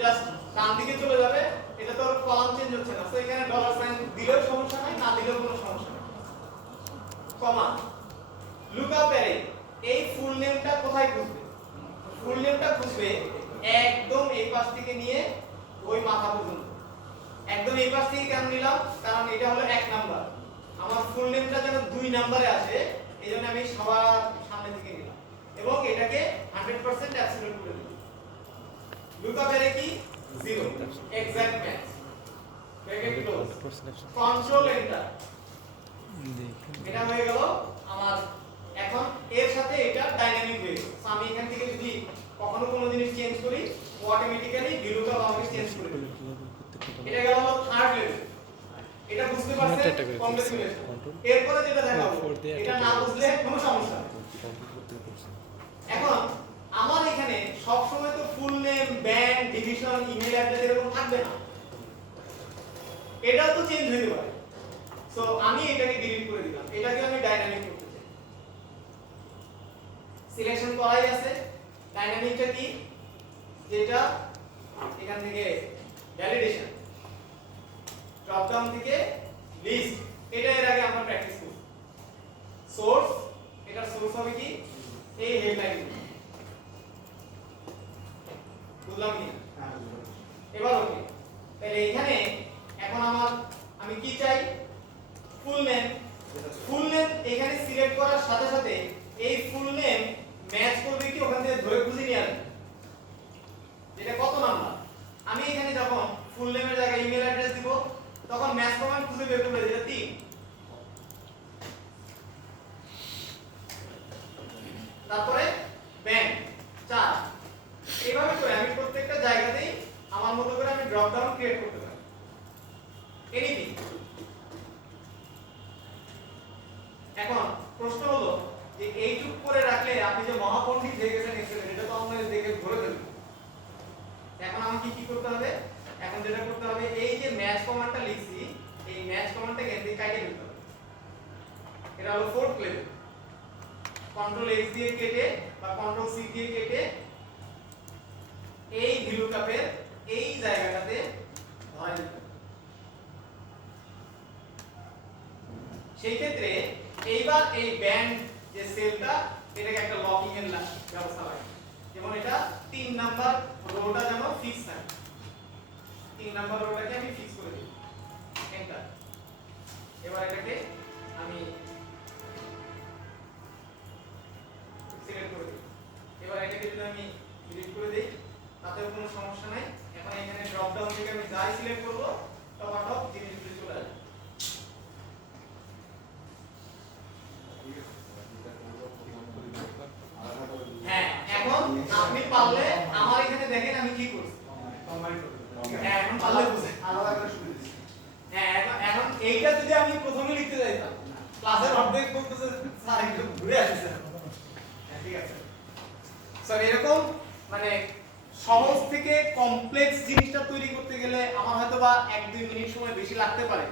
Just ডান দিকে চলে যাবে, এটা তো কলাম চেঞ্জ হচ্ছে না, সো এখানে ডলার সাইন দিলেও সমস্যা নাই, না দিলেও কোনো সমস্যা নেই। কমা লুকআপ অ্যারে, এই ফুল নেমটা কোথায় খুঁজবে? ফুল নেমটা খুঁজবে একদম এই পাশ থেকে নিয়ে ওই মাথা পর্যন্ত। একদম এই পাশ থেকে কেন নিলাম? কারণ এটা হলো 1 নাম্বার, আমার ফুল নেমটা যেন 2 নম্বরে আসে, এইজন্য আমি সবার সামনে থেকে নিলাম এবং এটাকে 100% অ্যাবসলিউট করে দিলাম। লুকআপ অ্যারে কি? 0 exact match. Bracket close, control enter, এটা হয়ে গেল আমার। এখন এর সাথে এটা ডাইনামিক হয়ে গেল। আমি এখান থেকে যদি কখনো কোনো জিনিস চেঞ্জ করি, ও অটোমেটিক্যালি ভিলুকআপ আমাকে চেঞ্জ করে দেবে। এটা গেল হলো থার্ড লেভেল। এটা বুঝতে পারছেন? কংগ্রেচুলেশন। এরপরে যেটা দেখাবো, এটা না বুঝলে কোনো সমস্যা নেই। এখন আমার এখানে সব সময় তো full name, band, division, email address এরকম থাকবে না, এটাও তো চেঞ্জ হতে পারে। সো আমি এটাকে ডিলিট করে দিলাম, এটাকে আমি ডাইনামিক করতে চাই। সিলেকশন করাই আছে, ডাইনামিকটা কি? যেটা এখান থেকে ভ্যালিডেশন, ড্রপ ডাউন থেকে লিস্ট, এটা এর আগে আমরা প্র্যাকটিস করছি। সোর্স, এটা সোর্স হবে কি? এই হেডলাইন। বুঝলাম কি? এবার ওকে, তাহলে এখানে এখন আমি কি চাই? Full name. ফুল নেম এখানে সিলেক্ট করার সাথে সাথে এই ফুল নেম ম্যাচ করবে কি ওখান থেকে ধরে খুঁজে নিয়ে আসবে এটা কত নাম্বার। আমি এখানে যখন ফুল নেমের জায়গায় ইমেল অ্যাড্রেস দিব, তখন ম্যাচ কমান্ড খুঁজে বের করবে যেটা 3, তারপরে ব্যান্ড 4। এইভাবে করে আমি প্রত্যেকটা জায়গাতেই আমার মতো করে আমি ড্রপ ডাউন ক্রিয়েট করতে পারি। এনিথিং। এখন প্রশ্ন হলো যে এইটুক করে রাখলে আপনি যে মহাপণ্ডিত হয়ে গেছেন এক্সেল, এটা তো আমরা দেখে ধরে ফেলব। এখন আমাকে কি করতে হবে? এখন যেটা করতে হবে, এই যে ম্যাচ কমান্ডটা লিখছি, এই ম্যাচ কমান্ডটাকে এখান থেকে কেটে দিতে হবে। এটা হলো ফোর্থ লেভেল। কন্ট্রোল এক্স দিয়ে কেটে বা কন্ট্রোল সি দিয়ে কেটে এই ভিলুকআপের এই জায়গাটাতে ধরে দিতে হবে। সেই ক্ষেত্রে এইবার এই ব্যান্ড যে সেলটা, এটাকে একটা লকিং এর ব্যবস্থা লাগে, যেমন এটা 3 নাম্বার রোটা যেন ফিক্স থাকে। 3 নাম্বার রোটাকে আমি ফিক্স করে দিই, এন্টার। এবার এটাকে আমি সিলেক্ট করে দিই। এবার এটাকে যদি আমি ডিলিট করে দেই, তাতেও কোনো সমস্যা নাই। এখন এখানে ড্রপ ডাউন থেকে আমি যাই সিলেক্ট করব, টপ জিনিসগুলো চলে আসবে। হ্যাঁ, এখন আপনি পারলে আমার এখানে দেখেন আমি কি করছি। হ্যাঁ, এখন পারলে বুঝেন আলাদা করে শুনে দিচ্ছি। হ্যাঁ, এখন এইটা যদি আমি প্রথমে লিখতে যাইতাম, ক্লাসের অর্ধেক বলতেছে স্যার একটু ঘুরে আসছে। হ্যাঁ, ঠিক আছে স্যার। এরকম মানে সহজ থেকে কমপ্লেক্স জিনিসটা তৈরি করতে গেলে আমার হয়তো বা 1-2 মিনিট সময় বেশি লাগতে পারে।